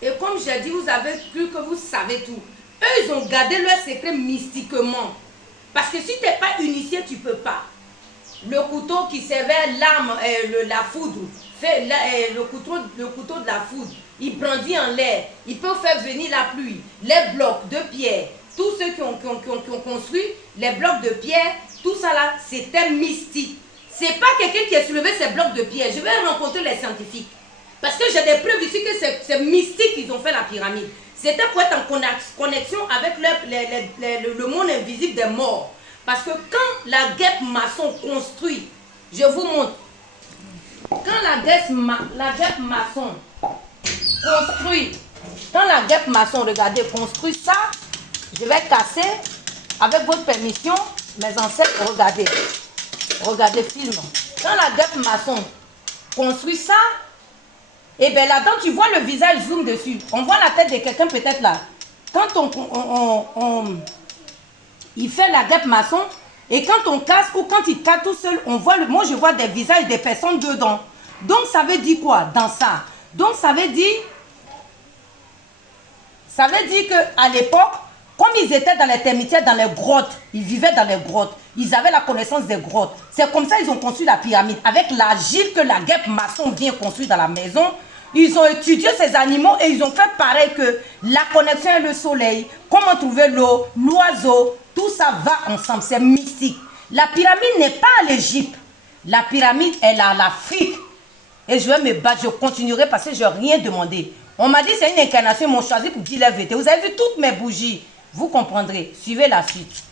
Et comme j'ai dit, vous avez cru que vous savez tout. Eux, ils ont gardé leur secret mystiquement. Parce que si tu n'es pas initié, tu ne peux pas. Le couteau qui servait l'arme, la foudre, le couteau de la foudre, il brandit en l'air. Il peut faire venir la pluie. Les blocs de pierre, tous ceux qui ont construit les blocs de pierre, tout ça là, c'était mystique. C'est pas quelqu'un qui a soulevé ces blocs de pierre. Je vais rencontrer les scientifiques. Parce que j'ai des preuves ici que c'est mystique qu'ils ont fait la pyramide. C'était pour être en connexion avec le monde invisible des morts. Parce que quand la guêpe maçon construit, je vous montre, quand la guêpe maçon construit, quand la guêpe maçon, regardez, construit ça, je vais casser, avec votre permission, mes ancêtres, regardez. Regardez, film. Quand la guêpe maçon construit ça, et bien là-dedans, tu vois le visage zoom dessus. On voit la tête de quelqu'un peut-être là. Quand il fait la guêpe maçon, et quand on casse ou quand il casse tout seul, on voit moi je vois des visages des personnes dedans. Donc ça veut dire quoi dans ça? Donc ça veut dire qu'à l'époque, comme ils étaient dans les termitières, dans les grottes, ils vivaient dans les grottes, ils avaient la connaissance des grottes. C'est comme ça qu'ils ont construit la pyramide. Avec l'argile que la guêpe maçon vient construire dans la maison, ils ont étudié ces animaux et ils ont fait pareil que la connexion avec le soleil, comment trouver l'eau, l'oiseau, tout ça va ensemble, c'est mystique. La pyramide n'est pas à l'Égypte. La pyramide, elle est à l'Afrique. Et je vais me battre, je continuerai parce que je n'ai rien demandé. On m'a dit c'est une incarnation, ils m'ont choisi pour dire la vérité. Vous avez vu toutes mes bougies. Vous comprendrez. Suivez la suite.